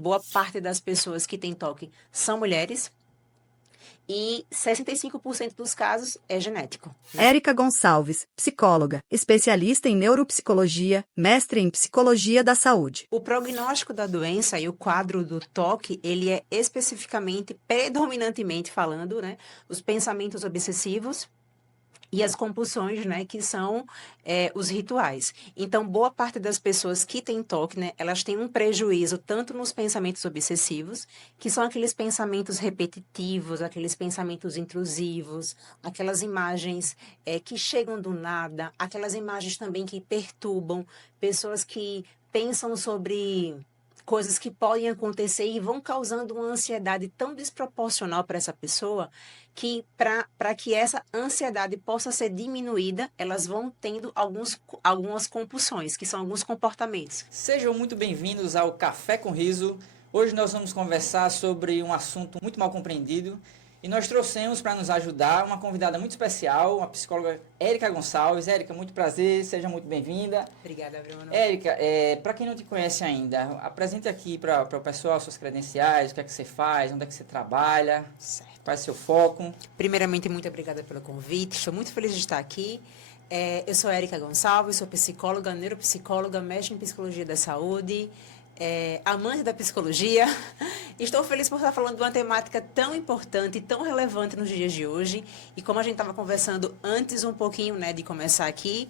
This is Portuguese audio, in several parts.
Boa parte das pessoas que têm toque são mulheres e 65% dos casos é genético, né? Érica Gonçalves, psicóloga, especialista em neuropsicologia, mestre em psicologia da saúde. O prognóstico da doença e o quadro do toque, ele é especificamente, predominantemente falando, né, os pensamentos obsessivos e as compulsões, né, que são os rituais. Então, boa parte das pessoas que têm toque, né, elas têm um prejuízo tanto nos pensamentos obsessivos, que são aqueles pensamentos repetitivos, aqueles pensamentos intrusivos, aquelas imagens que chegam do nada, aquelas imagens também que perturbam, pessoas que pensam sobre coisas que podem acontecer e vão causando uma ansiedade tão desproporcional para essa pessoa que para que essa ansiedade possa ser diminuída, elas vão tendo algumas compulsões, que são alguns comportamentos. Sejam muito bem-vindos ao Café com Riso. Hoje nós vamos conversar sobre um assunto muito mal compreendido e nós trouxemos para nos ajudar uma convidada muito especial, a psicóloga Érica Gonçalves. Érica, muito prazer, seja muito bem-vinda. Obrigada, Bruno. Érica, para quem não te conhece ainda, apresente aqui para o pessoal suas credenciais, o que é que você faz, onde é que você trabalha, Certo. qual é o seu foco. Primeiramente, muito obrigada pelo convite. Estou muito feliz de estar aqui. Eu sou Érica Gonçalves, sou psicóloga, neuropsicóloga, mestre em psicologia da saúde, amante da psicologia. Estou feliz por estar falando de uma temática tão importante e tão relevante nos dias de hoje. E como a gente estava conversando antes um pouquinho, né, de começar aqui,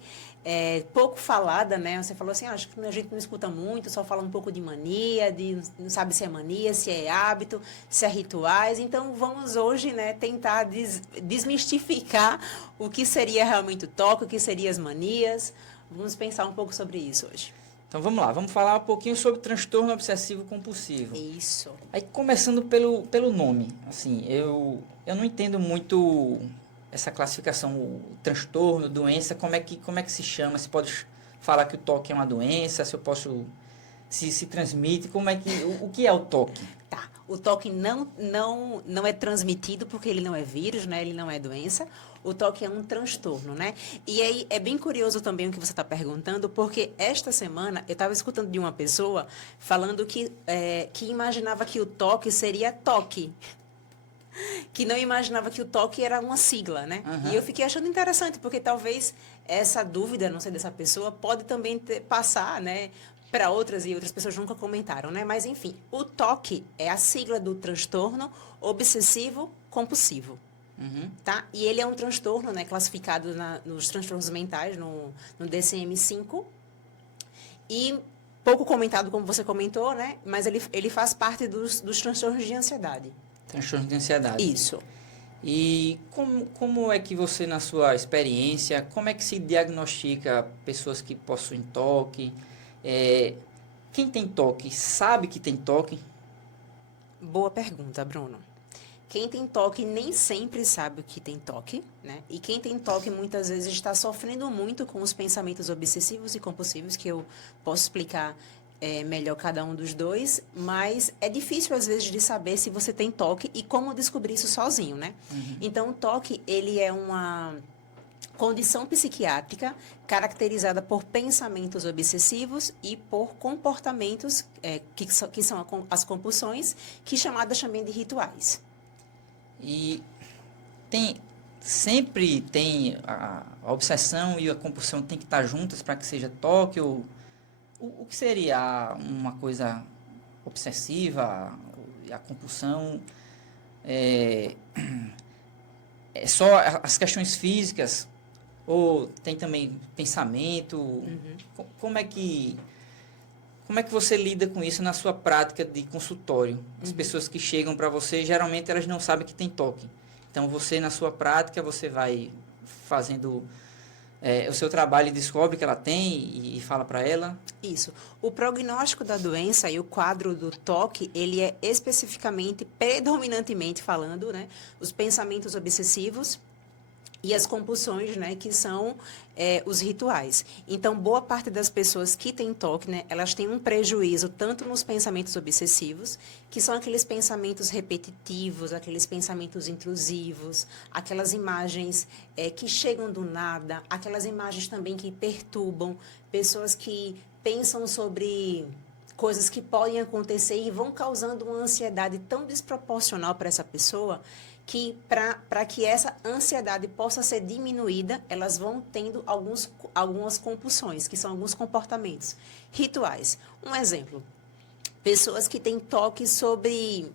pouco falada, né? Você falou assim, acho que a gente não escuta muito, só fala um pouco de mania, não sabe se é mania, se é hábito, se é rituais. Então, vamos hoje, né, tentar desmistificar o que seria realmente o toque, o que seriam as manias. Vamos pensar um pouco sobre isso hoje. Então vamos lá, vamos falar um pouquinho sobre transtorno obsessivo compulsivo. Isso. Aí começando pelo nome, assim, eu não entendo muito essa classificação, o transtorno, doença, como é que se chama, se pode falar que o toque é uma doença, se eu posso, se transmite, o que é o toque? Tá. O toque não é transmitido porque ele não é vírus, né? Ele não é doença. O toque é um transtorno, né? E aí é bem curioso também o que você está perguntando, porque esta semana eu estava escutando de uma pessoa falando que imaginava que o toque seria toque. Que não imaginava que o toque era uma sigla, né? Uhum. E eu fiquei achando interessante, porque talvez essa dúvida, não sei, dessa pessoa, pode também passar, né? Para outras e outras pessoas nunca comentaram, né? Mas, enfim, o toque é a sigla do transtorno obsessivo compulsivo. Uhum. Tá? E ele é um transtorno, né, classificado nos transtornos mentais, no DSM-5. E pouco comentado, como você comentou, né? Mas ele faz parte dos transtornos de ansiedade. Transtorno de ansiedade. Isso. E como é que você, na sua experiência, como é que se diagnostica pessoas que possuem toque? Quem tem toque sabe que tem toque? Boa pergunta, Bruno. Quem tem toque nem sempre sabe o que tem toque, né? E quem tem toque muitas vezes está sofrendo muito com os pensamentos obsessivos e compulsivos, que eu posso explicar melhor cada um dos dois, mas é difícil às vezes de saber se você tem toque e como descobrir isso sozinho, né? Uhum. Então, o toque, ele é uma condição psiquiátrica caracterizada por pensamentos obsessivos e por comportamentos que são as compulsões, que chamadas também de rituais. E sempre tem a obsessão e a compulsão tem que estar juntas para que seja toque ou o que seria uma coisa obsessiva, a compulsão é só as questões físicas ou tem também pensamento? Uhum. Como é que você lida com isso na sua prática de consultório? As pessoas que chegam para você, geralmente elas não sabem que tem toque. Então, você, na sua prática, você vai fazendo o seu trabalho e descobre que ela tem e fala para ela? Isso. O prognóstico da doença e o quadro do toque, ele é especificamente, predominantemente falando, né, os pensamentos obsessivos e as compulsões, né, que são os rituais. Então, boa parte das pessoas que têm toque, né, elas têm um prejuízo tanto nos pensamentos obsessivos, que são aqueles pensamentos repetitivos, aqueles pensamentos intrusivos, aquelas imagens que chegam do nada, aquelas imagens também que perturbam, pessoas que pensam sobre coisas que podem acontecer e vão causando uma ansiedade tão desproporcional para essa pessoa que para que essa ansiedade possa ser diminuída, elas vão tendo algumas compulsões, que são alguns comportamentos rituais. Um exemplo, pessoas que têm toque sobre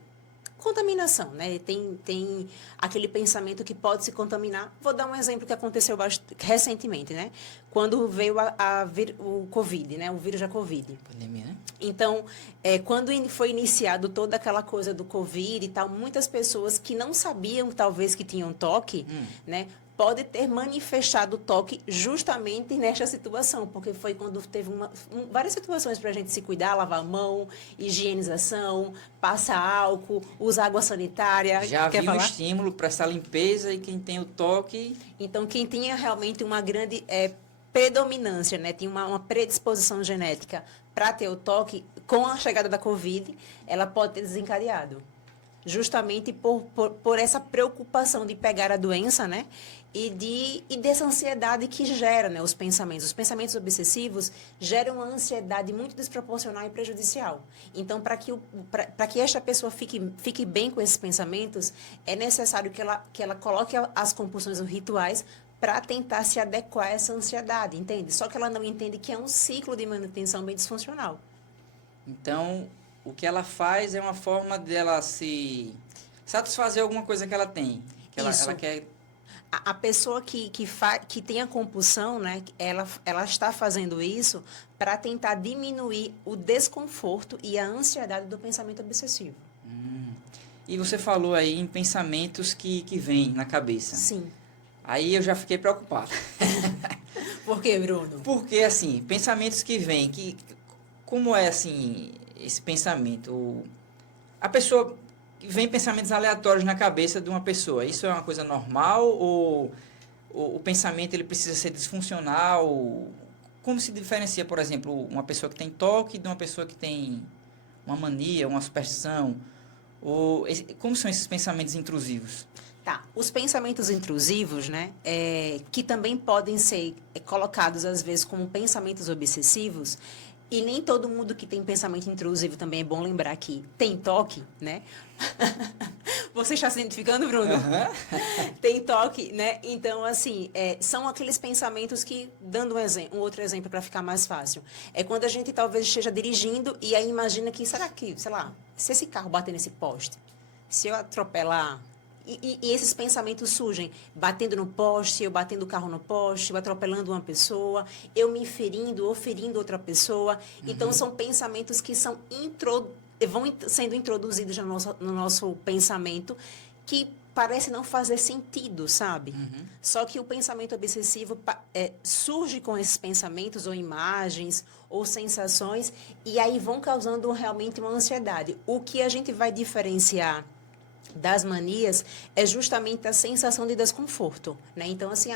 contaminação, né? Tem aquele pensamento que pode se contaminar. Vou dar um exemplo que aconteceu recentemente, né? Quando veio o Covid, né? O vírus da Covid. Pandemia, né? Então, quando foi iniciado toda aquela coisa do Covid e tal, muitas pessoas que não sabiam, talvez, que tinham toque, né? Pode ter manifestado o toque justamente nesta situação, porque foi quando teve várias situações para a gente se cuidar, lavar a mão, higienização, passar álcool, usar água sanitária. Já havia um estímulo para essa limpeza e quem tem o toque... Então, quem tinha realmente uma grande predominância, né, tinha uma predisposição genética para ter o toque, com a chegada da Covid, ela pode ter desencadeado. Justamente por essa preocupação de pegar a doença, né? E dessa ansiedade que gera, né, os pensamentos. Os pensamentos obsessivos geram uma ansiedade muito desproporcional e prejudicial. Então, para que esta pessoa fique bem com esses pensamentos, é necessário que ela coloque as compulsões ou rituais para tentar se adequar a essa ansiedade, entende? Só que ela não entende que é um ciclo de manutenção bem disfuncional. Então, o que ela faz é uma forma dela se satisfazer alguma coisa que ela tem. Que ela quer... A pessoa que tem a compulsão, né, ela está fazendo isso para tentar diminuir o desconforto e a ansiedade do pensamento obsessivo. E você falou aí em pensamentos que vêm na cabeça. Sim. Aí eu já fiquei preocupado. Por quê, Bruno? Porque, assim, pensamentos que vêm, como é, assim, esse pensamento? A pessoa... Vem pensamentos aleatórios na cabeça de uma pessoa. Isso é uma coisa normal ou o pensamento ele precisa ser disfuncional? Como se diferencia, por exemplo, uma pessoa que tem toque de uma pessoa que tem uma mania, uma superstição? Como são esses pensamentos intrusivos? Tá, os pensamentos intrusivos, né, que também podem ser colocados às vezes como pensamentos obsessivos, e nem todo mundo que tem pensamento intrusivo também é bom lembrar que tem toque, né? Você está se identificando, Bruno? Tem toque, né? Então, assim, são aqueles pensamentos que, dando um outro exemplo para ficar mais fácil, é quando a gente talvez esteja dirigindo e aí imagina que, será que, sei lá, se esse carro bater nesse poste, se eu atropelar... E esses pensamentos surgem batendo no poste, eu batendo o carro no poste, eu atropelando uma pessoa, eu me ferindo ou ferindo outra pessoa. Então, são pensamentos que vão sendo introduzidos no nosso pensamento que parece não fazer sentido, sabe? Só que o pensamento obsessivo surge com esses pensamentos ou imagens ou sensações e aí vão causando realmente uma ansiedade. O que a gente vai diferenciar das manias é justamente a sensação de desconforto, né? Então, assim,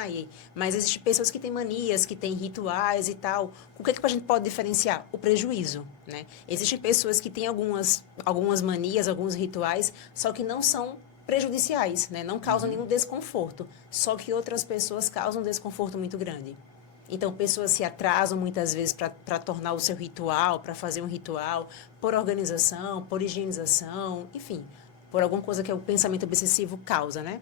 mas existem pessoas que têm manias, que têm rituais e tal. O que a gente pode diferenciar? O prejuízo, né? Existem pessoas que têm algumas manias, alguns rituais, só que não são prejudiciais, né? Não causam nenhum desconforto. Só que outras pessoas causam desconforto muito grande. Então, pessoas se atrasam muitas vezes para tornar o seu ritual, para fazer um ritual, por organização, por higienização, enfim, por alguma coisa que o pensamento obsessivo causa, né?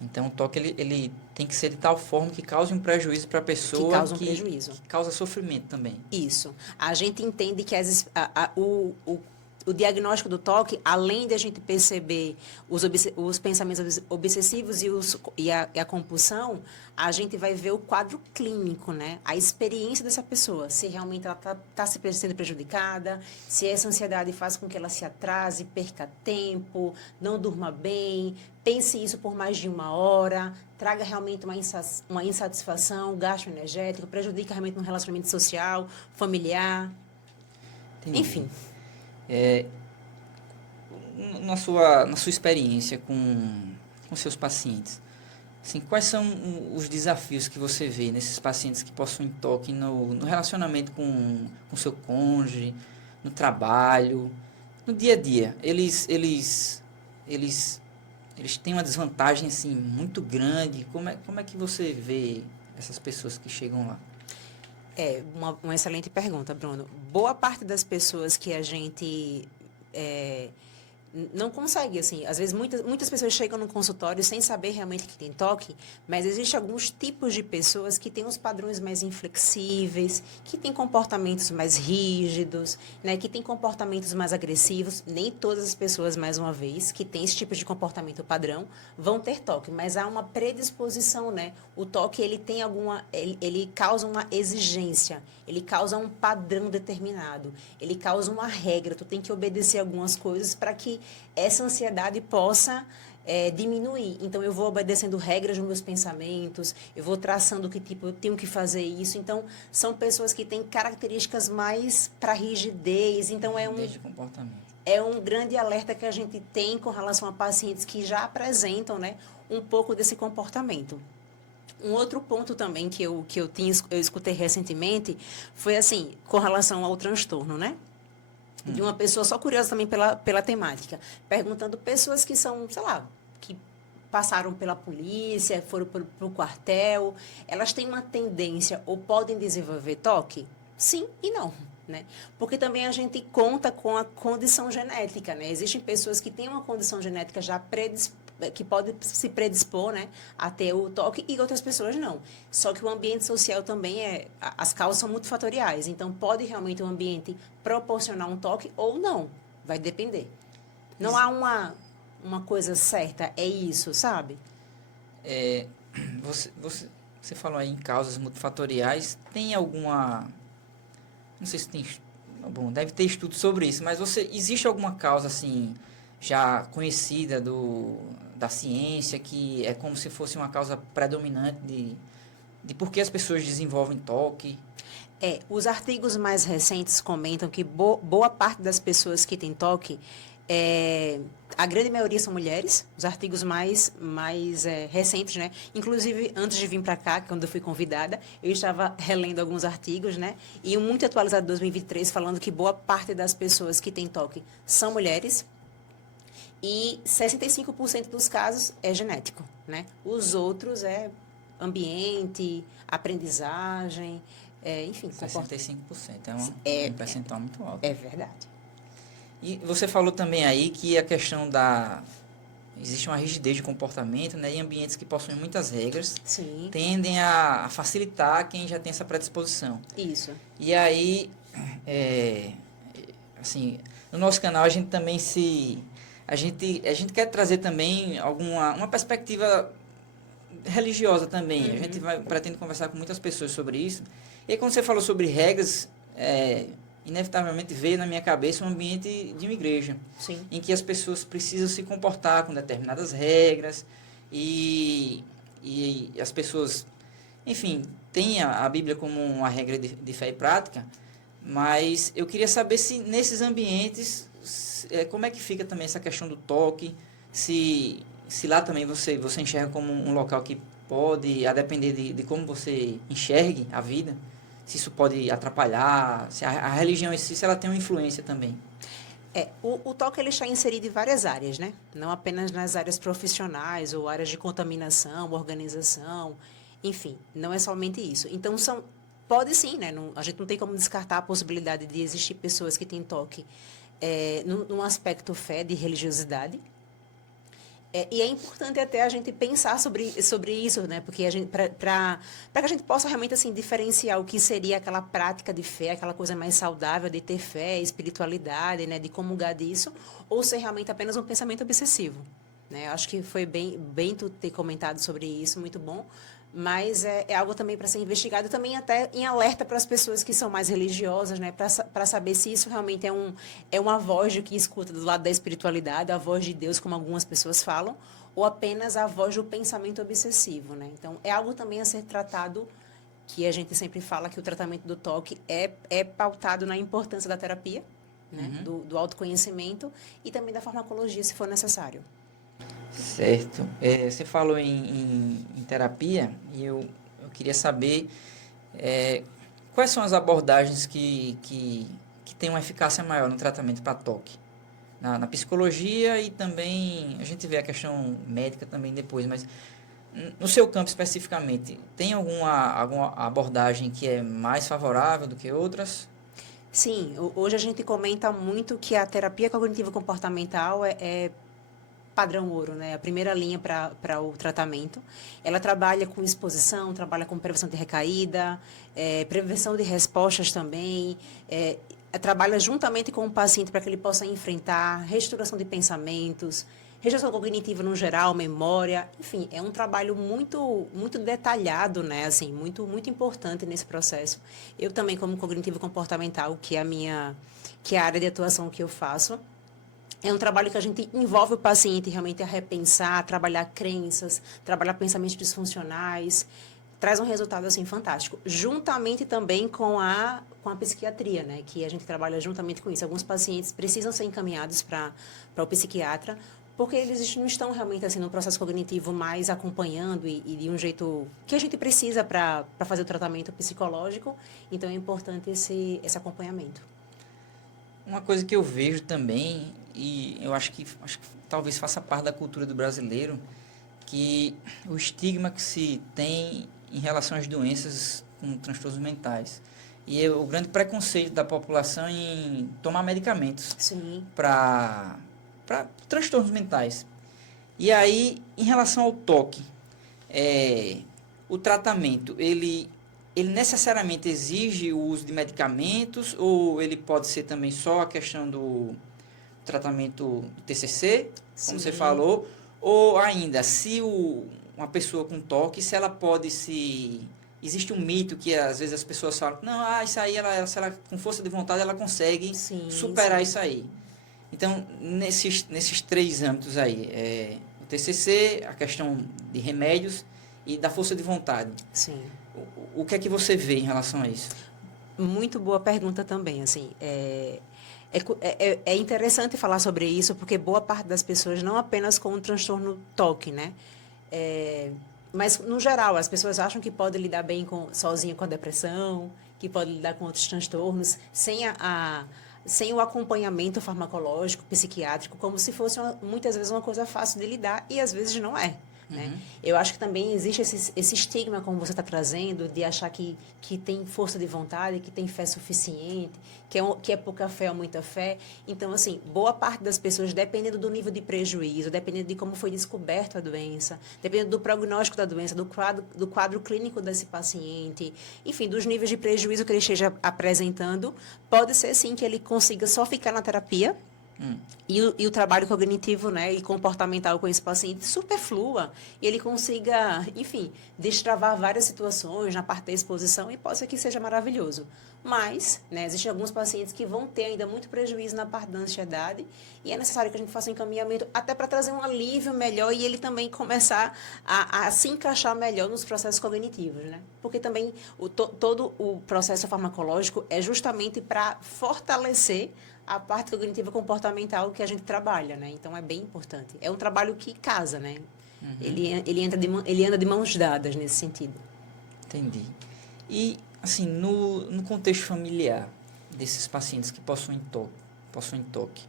Então, o toque ele tem que ser de tal forma que cause um prejuízo para a pessoa. Que causa um prejuízo. Que causa sofrimento também. Isso. A gente entende que o diagnóstico do toque, além de a gente perceber os pensamentos obsessivos e a compulsão, a gente vai ver o quadro clínico, né? A experiência dessa pessoa, se realmente ela está sendo prejudicada, se essa ansiedade faz com que ela se atrase, perca tempo, não durma bem, pense isso por mais de 1 hora, traga realmente uma insatisfação, gasto energético, prejudica realmente no relacionamento social, familiar, Entendi. Enfim. Na sua experiência com seus pacientes, assim, quais são os desafios que você vê nesses pacientes que possuem toque no relacionamento com seu cônjuge, no trabalho, no dia a dia? Eles têm uma desvantagem assim, muito grande. Como é que você vê essas pessoas que chegam lá? Uma excelente pergunta, Bruno. Boa parte das pessoas que a gente não consegue, assim, às vezes muitas pessoas chegam no consultório sem saber realmente que tem toque, mas existem alguns tipos de pessoas que têm os padrões mais inflexíveis, que têm comportamentos mais rígidos, né, que têm comportamentos mais agressivos. Nem todas as pessoas, mais uma vez, que têm esse tipo de comportamento padrão, vão ter toque, mas há uma predisposição, né? O toque, ele tem ele causa uma exigência, ele causa um padrão determinado, ele causa uma regra, tu tem que obedecer algumas coisas para que essa ansiedade possa diminuir. Então, eu vou obedecendo regras nos meus pensamentos, eu vou traçando que tipo, eu tenho que fazer isso. Então, são pessoas que têm características mais para rigidez. Então, Desde comportamento. é um grande alerta que a gente tem com relação a pacientes que já apresentam, né, um pouco desse comportamento. Um outro ponto também que eu escutei recentemente foi assim, com relação ao transtorno, né? De uma pessoa só curiosa também pela temática, perguntando pessoas que são, sei lá, que passaram pela polícia, foram para o quartel, elas têm uma tendência ou podem desenvolver toque? Sim e não, né? Porque também a gente conta com a condição genética, né? Existem pessoas que têm uma condição genética já que pode se predispor, né, a ter o toque e outras pessoas não. Só que o ambiente social também as causas são muito fatoriais, então pode realmente o ambiente proporcionar um toque ou não, vai depender. Não há uma coisa certa, é isso, sabe? Você falou aí em causas multifatoriais, tem alguma, não sei se tem, bom, deve ter estudo sobre isso, mas existe alguma causa assim já conhecida da ciência, que é como se fosse uma causa predominante de por que as pessoas desenvolvem toque? Os artigos mais recentes comentam que boa parte das pessoas que têm toque, a grande maioria são mulheres, os artigos mais recentes, né? Inclusive, antes de vir para cá, quando eu fui convidada, eu estava relendo alguns artigos, né? E um muito atualizado de 2023, falando que boa parte das pessoas que têm toque são mulheres, e 65% dos casos é genético, né? Os outros é ambiente, aprendizagem, enfim. 65% um percentual muito alto. É verdade. E você falou também aí que a questão existe uma rigidez de comportamento, né? E ambientes que possuem muitas regras. Sim. Tendem a facilitar quem já tem essa predisposição. Isso. E aí, assim, no nosso canal a gente também a gente quer trazer também uma perspectiva religiosa também. A gente pretende conversar com muitas pessoas sobre isso. E aí, quando você falou sobre regras, inevitavelmente veio na minha cabeça um ambiente de uma igreja. Sim. Em que as pessoas precisam se comportar com determinadas regras e as pessoas, enfim, têm a Bíblia como uma regra de fé e prática, mas eu queria saber se nesses ambientes, como é que fica também essa questão do toque, se lá também você enxerga como um local que pode, a depender de como você enxergue a vida, se isso pode atrapalhar, se a religião em si, se ela tem uma influência também. O toque ele está inserido em várias áreas, né? Não apenas nas áreas profissionais ou áreas de contaminação, organização, enfim, não é somente isso. Então, pode sim, né? A gente não tem como descartar a possibilidade de existir pessoas que têm toque num aspecto fé, de religiosidade. E é importante até a gente pensar sobre isso, né? Porque para que a gente possa realmente assim diferenciar o que seria aquela prática de fé, aquela coisa mais saudável de ter fé, espiritualidade, né? De comungar disso, ou ser realmente apenas um pensamento obsessivo, né? Acho que foi bem tu ter comentado sobre isso, muito bom. Mas é algo também para ser investigado, também até em alerta para as pessoas que são mais religiosas, né? Para saber se isso realmente é uma voz que escuta do lado da espiritualidade, a voz de Deus, como algumas pessoas falam, ou apenas a voz do pensamento obsessivo, né? Então, é algo também a ser tratado, que a gente sempre fala que o tratamento do toque é pautado na importância da terapia, né? Do autoconhecimento e também da farmacologia, se for necessário. Certo. Você falou em terapia e eu queria saber quais são as abordagens que têm uma eficácia maior no tratamento para toque. Na psicologia e também, a gente vê a questão médica também depois, mas No seu campo especificamente, tem alguma abordagem que é mais favorável do que outras? Sim, hoje a gente comenta muito que a terapia cognitivo comportamental é padrão ouro, né? A primeira linha para o tratamento. Ela trabalha com exposição, trabalha com prevenção de recaída, prevenção de respostas também, trabalha juntamente com o paciente para que ele possa enfrentar reestruturação de pensamentos, reestruturação cognitiva no geral, memória, enfim, é um trabalho muito detalhado, né? Assim, muito importante nesse processo. Eu também, como cognitivo comportamental, que é a área de atuação que eu faço, é um trabalho que a gente envolve o paciente realmente a repensar, a trabalhar crenças, trabalhar pensamentos disfuncionais, traz um resultado assim fantástico. Juntamente também com a psiquiatria, né, que a gente trabalha juntamente com isso. Alguns pacientes precisam ser encaminhados para o psiquiatra, porque eles não estão realmente assim no processo cognitivo mais acompanhando e de um jeito que a gente precisa para fazer o tratamento psicológico. Então é importante esse acompanhamento. Uma coisa que eu vejo também, e eu acho que talvez faça parte da cultura do brasileiro, que o estigma que se tem em relação às doenças com transtornos mentais. E o grande preconceito da população em tomar medicamentos Sim. para transtornos mentais. E aí, em relação ao toque, o tratamento, ele necessariamente exige o uso de medicamentos ou ele pode ser também só a questão do tratamento do TCC, como você Sim. falou, ou ainda, se uma pessoa com toque, se ela pode Existe um mito que às vezes as pessoas falam, não, isso aí, se ela com força de vontade, ela consegue Sim, superar sim. isso aí. Então, nesses três âmbitos aí, o TCC, a questão de remédios e da força de vontade. Sim. O que é que você vê em relação a isso? Muito boa pergunta também, assim, é interessante falar sobre isso, porque boa parte das pessoas, não apenas com o transtorno TOC, né? Mas, no geral, as pessoas acham que pode lidar bem sozinha com a depressão, que pode lidar com outros transtornos, sem o acompanhamento farmacológico, psiquiátrico, como se fosse, muitas vezes, uma coisa fácil de lidar, e às vezes não é. Né? Eu acho que também existe esse estigma, como você está trazendo, de achar que tem força de vontade, que tem fé suficiente, que é pouca fé ou muita fé. Então, assim, boa parte das pessoas, dependendo do nível de prejuízo, dependendo de como foi descoberta a doença, dependendo do prognóstico da doença, do quadro clínico desse paciente, enfim, dos níveis de prejuízo que ele esteja apresentando, pode ser, sim, que ele consiga só ficar na terapia, e o trabalho cognitivo, né, e comportamental com esse paciente superflua e ele consiga, enfim, destravar várias situações na parte da exposição e pode ser que seja maravilhoso. Mas, né, existem alguns pacientes que vão ter ainda muito prejuízo na parte da ansiedade e é necessário que a gente faça um encaminhamento até para trazer um alívio melhor e ele também começar a se encaixar melhor nos processos cognitivos, né? Porque também todo o processo farmacológico é justamente para fortalecer a parte cognitiva comportamental que a gente trabalha, né? Então, é bem importante. É um trabalho que casa, né? Ele anda de mãos dadas nesse sentido. Entendi. E, assim, no contexto familiar desses pacientes que possuem toque,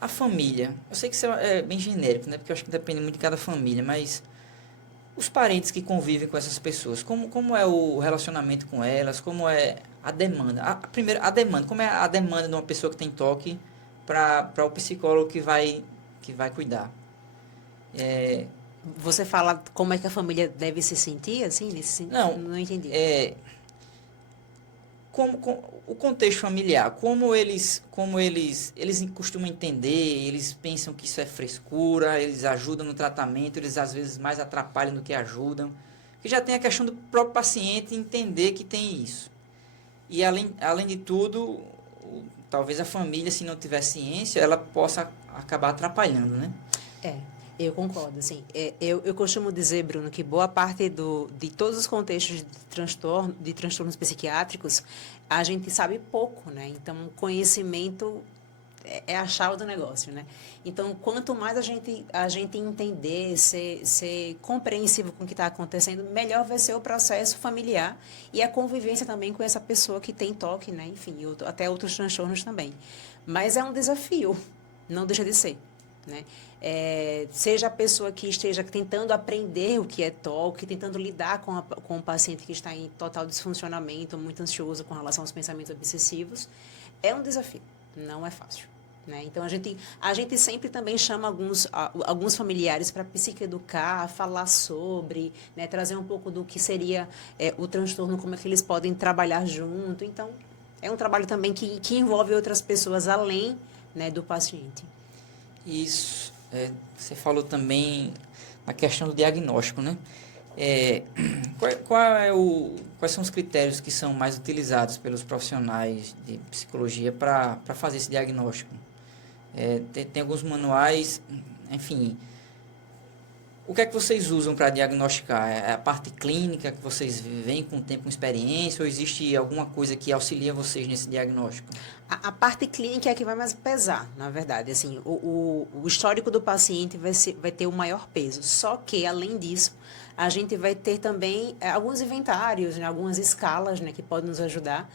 a família, eu sei que isso é bem genérico, né? Porque eu acho que depende muito de cada família, mas os parentes que convivem com essas pessoas, como é o relacionamento com elas, como é a demanda? Primeiro, a demanda, como é a demanda de uma pessoa que tem toque para o psicólogo que vai cuidar? Você fala como é que a família deve se sentir, assim, nesse sentido? Não, Não entendi. O contexto familiar, como eles costumam entender, eles pensam que isso é frescura, eles ajudam no tratamento, eles às vezes mais atrapalham do que ajudam. Que já tem a questão do próprio paciente entender que tem isso. E além de tudo, talvez a família, se não tiver ciência, ela possa acabar atrapalhando, né? Eu concordo, assim. Eu costumo dizer, Bruno, que boa parte de todos os contextos de transtornos psiquiátricos, a gente sabe pouco, né? Então, o conhecimento é a chave do negócio, né? Então, quanto mais a gente entender, ser compreensivo com o que está acontecendo, melhor vai ser o processo familiar e a convivência também com essa pessoa que tem toque, né? Enfim, até outros transtornos também. Mas é um desafio, não deixa de ser. né? Seja a pessoa que esteja tentando aprender o que é TOC, tentando lidar com o paciente que está em total desfuncionamento, muito ansioso com relação aos pensamentos obsessivos, é um desafio, não é fácil. Né? Então, a gente sempre também chama alguns familiares para psicoeducar, falar sobre, né? Trazer um pouco do que seria o transtorno, como é que eles podem trabalhar junto. Então, é um trabalho também que envolve outras pessoas além, né, do paciente. Isso. Você falou também na questão do diagnóstico, né? Quais são os critérios que são mais utilizados pelos profissionais de psicologia para fazer esse diagnóstico? Tem alguns manuais, enfim. O que é que vocês usam para diagnosticar? É a parte clínica que vocês veem com o tempo, com experiência, ou existe alguma coisa que auxilia vocês nesse diagnóstico? A parte clínica é a que vai mais pesar, na verdade. Assim, o histórico do paciente vai ter o maior peso. Só que, além disso, a gente vai ter também alguns inventários, né, algumas escalas, né, que podem nos ajudar.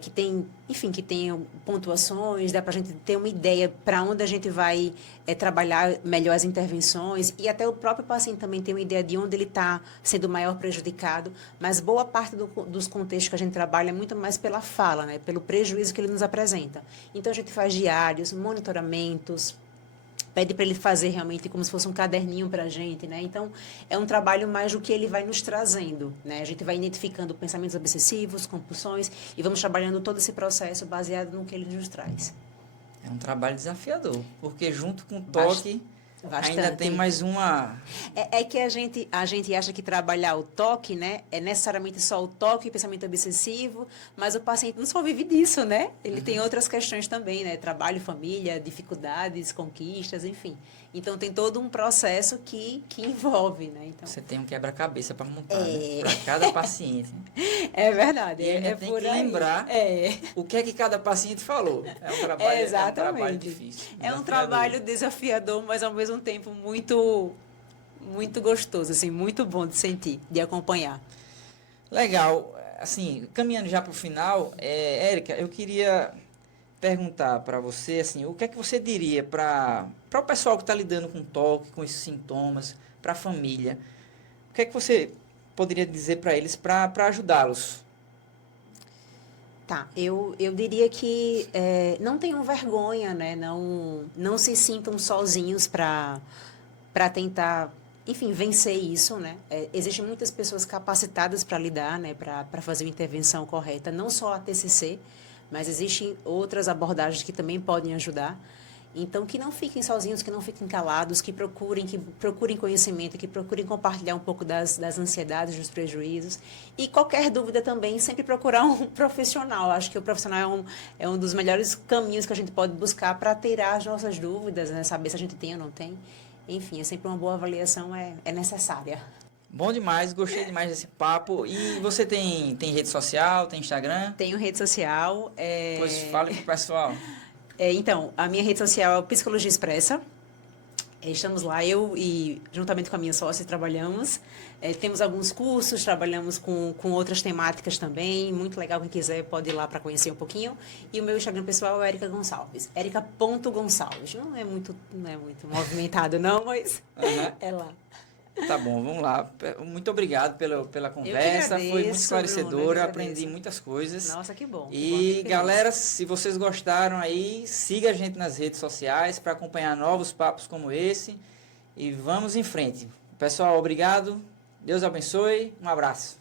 Que tem pontuações, dá para a gente ter uma ideia para onde a gente vai trabalhar melhor as intervenções, e até o próprio paciente também tem uma ideia de onde ele está sendo maior prejudicado, mas boa parte dos contextos que a gente trabalha é muito mais pela fala, né, pelo prejuízo que ele nos apresenta. Então, a gente faz diários, monitoramentos, pede para ele fazer realmente como se fosse um caderninho para a gente, né? Então, é um trabalho mais do que ele vai nos trazendo, né? A gente vai identificando pensamentos obsessivos, compulsões, e vamos trabalhando todo esse processo baseado no que ele nos traz. É um trabalho desafiador, porque junto com o toque, ainda tem mais uma... que a gente acha que trabalhar o toque, né, é necessariamente só o toque, pensamento obsessivo, mas o paciente não só vive disso, né? Ele tem outras questões também, né? Trabalho, família, dificuldades, conquistas, enfim. Então, tem todo um processo que envolve, né? Então, você tem um quebra-cabeça para montar, né? Para cada paciente. É verdade. E ainda tem que lembrar o que é que cada paciente falou. É um trabalho difícil. É um trabalho desafiador, mas ao mesmo tempo muito, muito gostoso, assim, muito bom de sentir, de acompanhar. Legal. Assim, caminhando já para o final, Érica, eu queria perguntar para você, assim, o que é que você diria para o pessoal que está lidando com toque, com esses sintomas, para a família? O que é que você poderia dizer para eles para ajudá-los? Tá, eu diria que não tenham vergonha, né? Não se sintam sozinhos para tentar, enfim, vencer isso, né? Existem muitas pessoas capacitadas para lidar, né? Para fazer uma intervenção correta, não só a TCC, mas existem outras abordagens que também podem ajudar. Então, que não fiquem sozinhos, que não fiquem calados, que procurem conhecimento, que procurem compartilhar um pouco das ansiedades, dos prejuízos. E qualquer dúvida também, sempre procurar um profissional. Acho que o profissional é um dos melhores caminhos que a gente pode buscar para tirar as nossas dúvidas, né? Saber se a gente tem ou não tem. Enfim, é sempre uma boa avaliação, é necessária. Bom demais, gostei demais desse papo. E você tem rede social, tem Instagram? Tenho rede social. Pois fale pro pessoal. Então, a minha rede social é Psicologia Expressa. Estamos lá, eu e juntamente com a minha sócia trabalhamos. Temos alguns cursos, trabalhamos com outras temáticas também. Muito legal, quem quiser pode ir lá para conhecer um pouquinho. E o meu Instagram pessoal é Érica Gonçalves. Erica.Gonçalves. Não é muito movimentado não, mas é lá. Tá bom, vamos lá. Muito obrigado pela conversa. Agradeço, foi muito esclarecedora, Bruno, aprendi muitas coisas. Nossa, que bom. E galera, se vocês gostaram aí, siga a gente nas redes sociais para acompanhar novos papos como esse. E vamos em frente. Pessoal, obrigado. Deus abençoe. Um abraço.